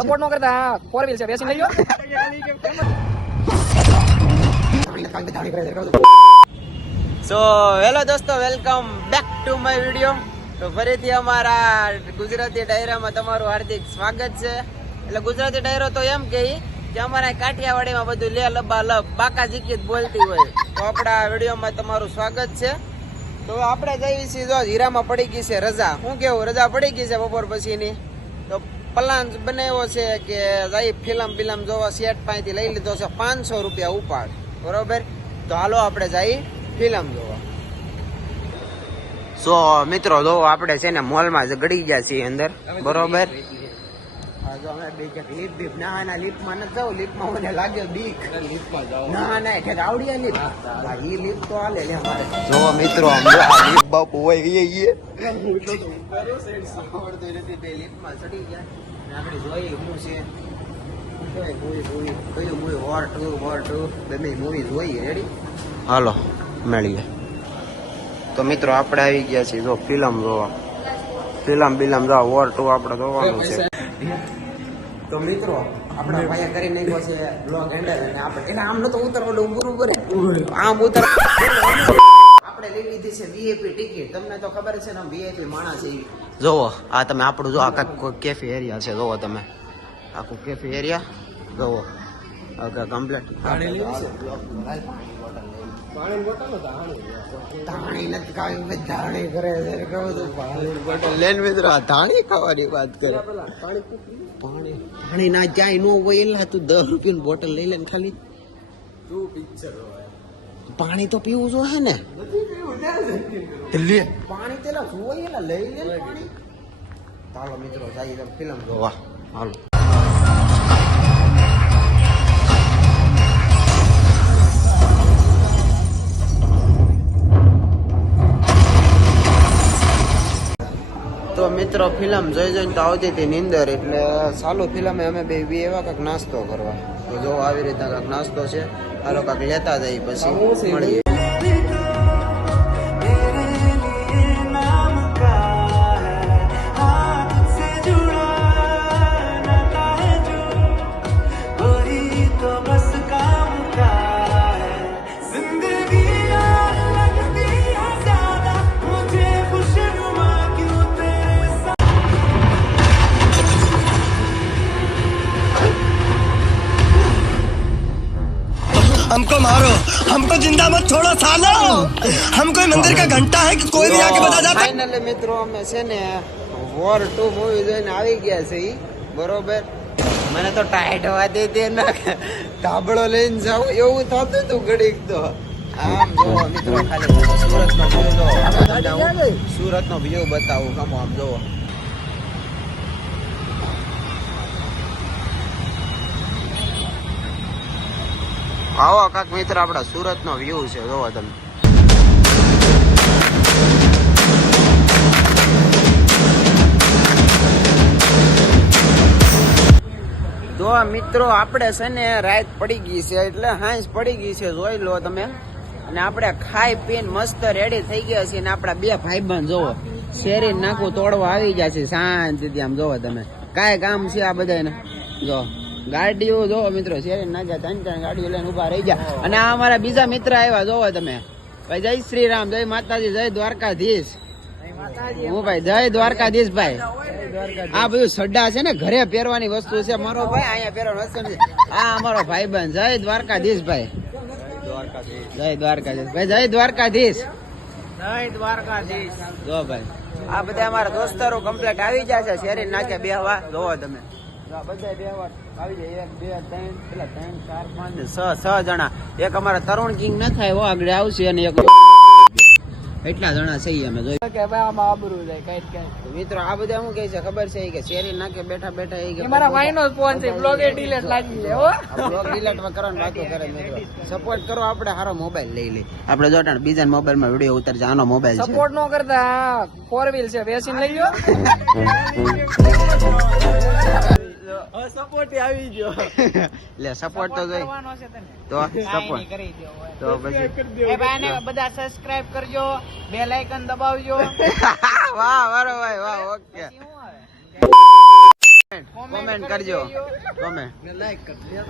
Support નો કરતા 4 wheel છે બેસી લઈ લો સો હેલો દોસ્તો, welcome back to my video. તો ફરીથી અમારા ગુજરાતી ડાયરામાં તમારું હાર્દિક સ્વાગત છે. એટલે ગુજરાતી ડાયરો તો એમ કે અમારા કાઠિયાવાડીમાં બધું લે લબા લબ બાકા જીકી જ બોલતી હોય. તો આપણા વિડીયોમાં તમારું સ્વાગત છે. તો આપણે જઈએ છીએ, જો હીરામાં પડી ગઈ છે રજા. શું કેવું, રજા પડી ગઈ છે બપોર પછીની. તો પ્લાન બનાવ્યો છે કે જઈ ફિલ્મ બિલમ જોવા. સેટ પાસેથી લઈ લીધો છે 500 રૂપિયા ઉપાડ, બરોબર. તો હાલો આપણે જઈ ફિલ્મ જોવા. સો મિત્રો, જો આપણે છે ને મોલમાં જ ગડી ગયા છીએ અંદર, બરોબર. લીફમાં નથી જાવ, લીફમાં મને લાગે બીક. ના કે આવડી લીફ, ઈ લીફ તો હાલે લે અમારે. જો મિત્રો, લીફ બાપુ હોય લીફમાં ચડી ગયા. આપણે જોઈએ શું છે, કયું મૂવી, વોર ટુ બે મૂવી જોઈએ. રેડી, હાલો મળીએ. તો મિત્રો, આપણે આવી ગયા છીએ જો ફિલ્મ જોવા. ફિલ્મ બિલમ જો વોર ટુ આપણે જોવાનું છે. તો મિત્રો, આપણા ભાઈએ કરી નાખ્યો છે બ્લોગ હેન્ડલ, અને આપણે એટલે આમ નતો ઉતરવાનું, ઉભું આમ ઉતર. આપણે લઈ લીધી છે વીઆઈપી ટિકિટ. તમને તો ખબર છે ને, વીઆઈપી માણસ છે. જોવો આ તમે આપણું જો આ કેફે એરિયા છે. જોવો તમે આખું કેફે એરિયા જોવો, કમ્પ્લીટ. ધાણી કરે ખાવાની વાત કરે. પાણી ના જાય નો હોય એટલે તું 10 રૂપિયાની બોટલ લઈ લે ને ખાલી. પાણી તો પીવું જોઈએ ને. પાણી પેલા જોઈ લઈ લે પાણી. ચાલો મિત્રો, જઈએ ફિલ્મ જોવા. હાલો. તો મિત્રો, ફિલ્મ જોઈ જોઈને તો આવતી હતી નીંદર, એટલે ચાલુ ફિલ્મે અમે બે એવા કાંઈક નાસ્તો કરવા. તો જો આવી રીતના કાંઈક નાસ્તો છે, હાલો કાંઈક લેતા જઈએ પછી મળીએ. हमको मारो, हमको जिंदा मत छोड़ो सालो. हम कोई मंदिर का घंटा है कि कोई भी आके बता जाता. ફાઇનલી મિત્રો, અમે છે ને વોર 2 મૂવી જોઈને આવી ગયા છે, બરોબર. મને તો ટાઈટ હોવા દે ને ધાબળો લઈને જાવ એવું થતું હતું ઘડીક. તો આમ જોવો મિત્રો, ખાલી સુરતનો વ્યૂ જોવો. સુરતનો વ્યૂ બતાવું, કમો આમ જોવો. આવો કાક મિત્ર, આપડા સુરત નો વ્યૂ છે, જોવો તમે. તો મિત્રો, આપણે છે ને રાત પડી ગઈ છે, એટલે હાંસ પડી ગઈ છે, જોઈ લો તમે. અને આપણે ખાઈ પીને મસ્ત રેડી થઈ ગયા છીએ. અને આપડા બે ભાઈબંધ જોવો શેરી નાખું તોડવા આવી ગયા છે શાંતિથી. આમ જોવો તમે, કાંઈ કામ છે આ બધાને. જો ગાડીઓ જોવો મિત્રો, શેરી નાખ્યા, 3 ગાડીઓ લઈને ઉભા રહી ગયા. અને આ અમારા બીજા મિત્ર આવ્યા, જોવો તમે. ભાઈ જય શ્રી રામ, જય માતાજી, જય દ્વારકાધીશ. હું ભાઈ જય દ્વારકાધીશ ભાઈ. આ બધું સડ્ડા છે ને, ઘરે પહેરવાની વસ્તુ છે મારો ભાઈ, અહીંયા પહેરવાની વસ્તુ નથી. આ અમારો ભાઈબંધ જય દ્વારકાધીશ ભાઈ. જય દ્વારકાધીશ ભાઈ, જય દ્વારકાધીશ, જય દ્વારકાધીશ. જો ભાઈ, આ બધા અમારા દોસ્તારો કમ્પ્લીટ આવી જાય છે શેરી નાખે બેહવા. જોવો તમે, બધા બેહવા આવી જાય. 1 2 3 પેલા 3 4 5 6 જણા. એક અમારા તરુણ કિંગ ન થાય એવો આગળ આવશે, અને એક એટલા જણા છે અમે જોઈ કે ભાઈ આમાં આબરૂ જાય કઈ કઈ. મિત્રો, આ બધા શું કહે છે ખબર છે કે શેરી નાખે બેઠા બેઠા એ કે મારા માઈનો ફોન છે, બ્લોગ ડિલીટ લાગી છે હો. બ્લોગ ડિલીટ કરવાની વાતો કરે. મિત્રો, સપોર્ટ કરો, આપણે સારો મોબાઈલ લઈ લે. આપણે જોટાણ બીજા મોબાઈલમાં વિડીયો ઉતારજે, આનો મોબાઈલ છે. સપોર્ટ નો કરતા 4 વ્હીલ છે બેસી લઈ લો. સપોર્ટ આવી ગયો. લે સપોર્ટ તો જોઈ તો સપોર્ટ તો પછી એ ભાઈને બધા સબસ્ક્રાઇબ કરજો, બેલ આઇકન દબાવજો. વાહ વાહ ભાઈ વાહ, ઓકે. કોમેન્ટ કરજો કોમેન્ટ લાઈક કરજો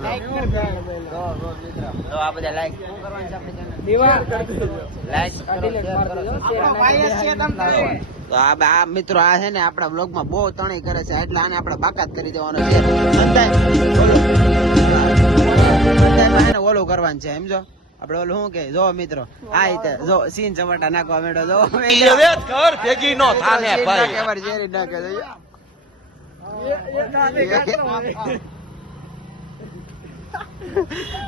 તો આ બધા લાઈક શું કરવાનું છે આપણે ચેનલ દીવાલ કરી દેજો લાઈક ડિલીટ મારી દેજો આપણા ભાઈ જ છે તમ તારે તો આ મિત્રો આ છે ને આપણા બ્લોગમાં બહુ તણી કરે છે એટલે આને આપણે બાકાત કરી દેવાનો છે અંદાજ ઓલું કરવાનું છે સમજો આપણે ઓલું શું કે જો મિત્રો આ રીતે જો સીન ચમટા નાખવા માંડો જો કર ભેગી નો થાને ભાઈ કેવર જેરી નાખે છે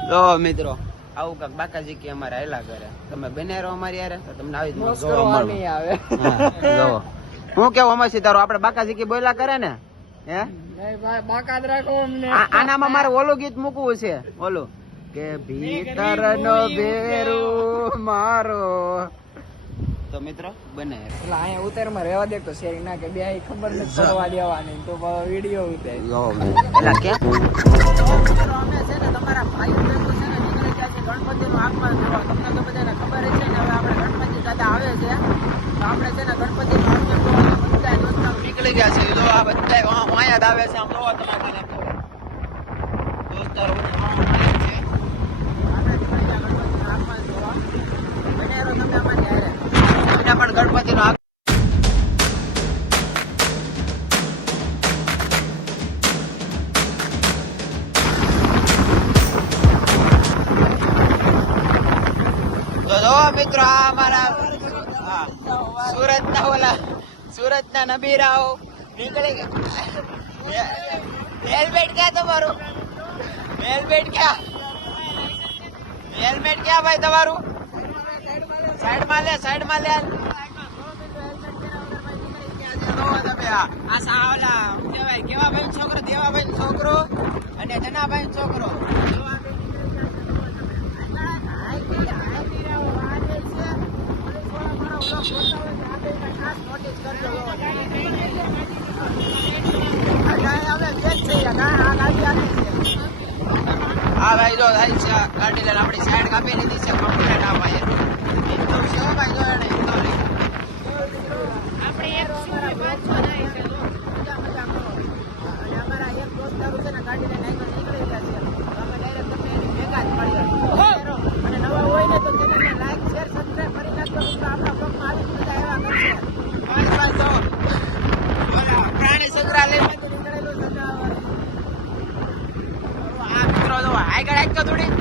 જો મિત્રો આવું કાક બાકાજી કે અમારે હાયલા કરે તમે બને રહો અમારી યારે તો તમને આવી જ જોવા મળે નહીં આવે જો હું કેવું અમાસી તારો આપણે બાકાજી કે બોયલા કરે ને હે નહીં ભાઈ બાકાત રાખો અમને આનામાં મારે ઓલું ગીત મૂકવું છે ઓલું કે ભીતર નો બેરું મારો તો મિત્રો બને એટલે અહીંયા ઉતારમાં રહેવા દે તો શેરિંગ ના કે બે અહીં ખબર નથી પડવા દેવાની તો વિડીયો ઉતાર એલા કેમ અમે છે ને તમારા ભાઈઓ ભેગું છે ને નીકળી ગયા છે ગણપતિનું આગમન કરવા તમને તો બધાને ખબર જ છે ને હવે આપણે ગણપતિ દાદા આવે છે તો આપણે છે ને ગણપતિનું આગમન કરવા બધા દોસ્તારો નીકળી ગયા છે જો આ બધા અહીંયા જ આવે છે આમ જોવો તમે મને દોસ્તારો બધા અહીંયા છે આપણે નીકળી ગયા ગણપતિનું આગમન કરવા બને રહો તમે અમારી હારે પણ ગણપતિનું તો જો મિત્રો આ અમારા સુરત ના નબીરાઓ નીકળી ગયા હેલ્મેટ ક્યાં તમારું હેલ્મેટ ક્યાં ભાઈ તમારું સાઈડમાં લે આ સાવલા કેવાય કેવા ભાઈ છોકરો દેવાભાઈ છોકરો અને જનાભાઈ છોકરો હા ભાઈ જો ગાડી લઈને આપણી સાઈડ કાપી લીધી છે કમ્પ્લેટ આ ભાઈ ભાઈ જો એને અમારા એક દોસ્તારો છે ને ગાડી લઈને નીકળી ગયા છે અમે ડાયરેક્ટ તમને એની ભેગા જ મળીએ અને નવા હોય ને તો ચેનલને લાઈક શેર સબસ્ક્રાઇબ કરી નાખજો મિત્રો આપણા બ્લોગમાં આવી મજા આવ્યા કરશે બસ જો ઓલા પ્રાણી સંગ્રહાલયમાં તો નીકળેલું સજાવટ આ મિત્રો જો આગળ આજ તો થોડી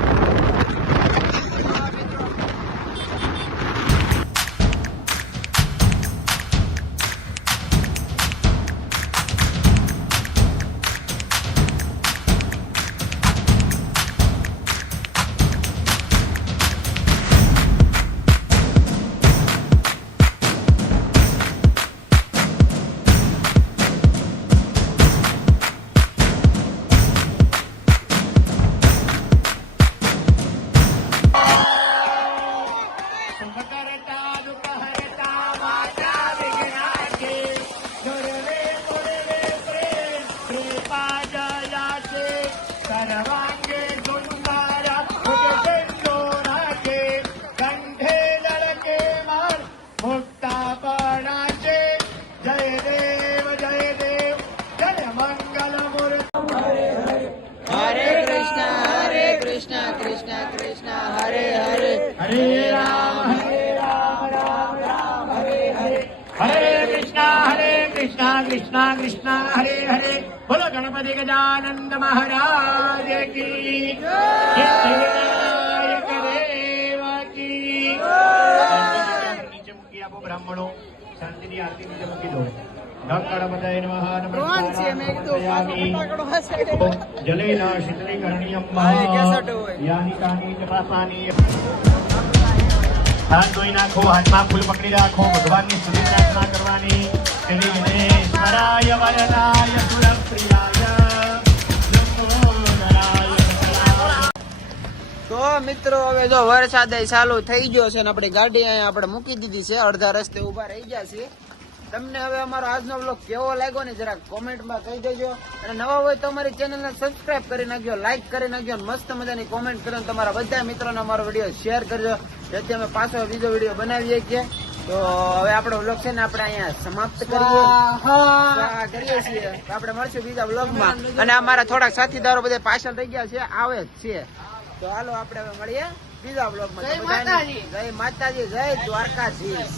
कृष्णा कृष्णा हरे हरे बोलो गणपति गजानंद महाराज की सिद्धिविनायक देव की नीचे मुकी आपो ब्राह्मणों शांति दी आरती नीचे मुकी दो गणपतये नमः नमस्कारयामि जलेन शीतलीकरणीयं यानि कानि च पापानि हाथ धोई नाखो हाथમાં ફૂલ પકડી રાખો ભગવાનની સ્તુતિ પ્રાર્થના કરવાની શ્રી વિઘ્નેશ્વરાય વરદાય સુરપ્રિયાય તો મિત્રો હવે જો વરસાદ ચાલુ થઈ ગયો છે ને આપણી ગાડી અહીંયા આપણે મૂકી દીધી છે અડધા રસ્તે ઉભા રહી ગયા છે તમને હવે અમારો આજનો વ્લોગ કેવો લાગ્યો ને જરા કોમેન્ટમાં કહી દેજો અને નવા હોય તો અમારી ચેનલને સબસ્ક્રાઇબ કરી નાખજો લાઈક કરી નાખજો અને મસ્ત મજાની કોમેન્ટ કરીને તમારા બધા મિત્રોને અમારો વિડીયો શેર કરજો જેથી અમે પાછો બીજો વિડીયો બનાવીએ છીએ તો હવે આપણો વ્લોગ છે ને આપણે અહીંયા સમાપ્ત કરીએ કરીએ છીએ. તો આપણે મળશું બીજા વ્લોગમાં. અને અમારા થોડાક સાથીદારો બધા પાછળ થઈ ગયા છે, આવે જ છે. તો હાલો આપણે હવે મળીએ બીજા વ્લોગમાં. જય માતાજી, જય દ્વારકાધીશ.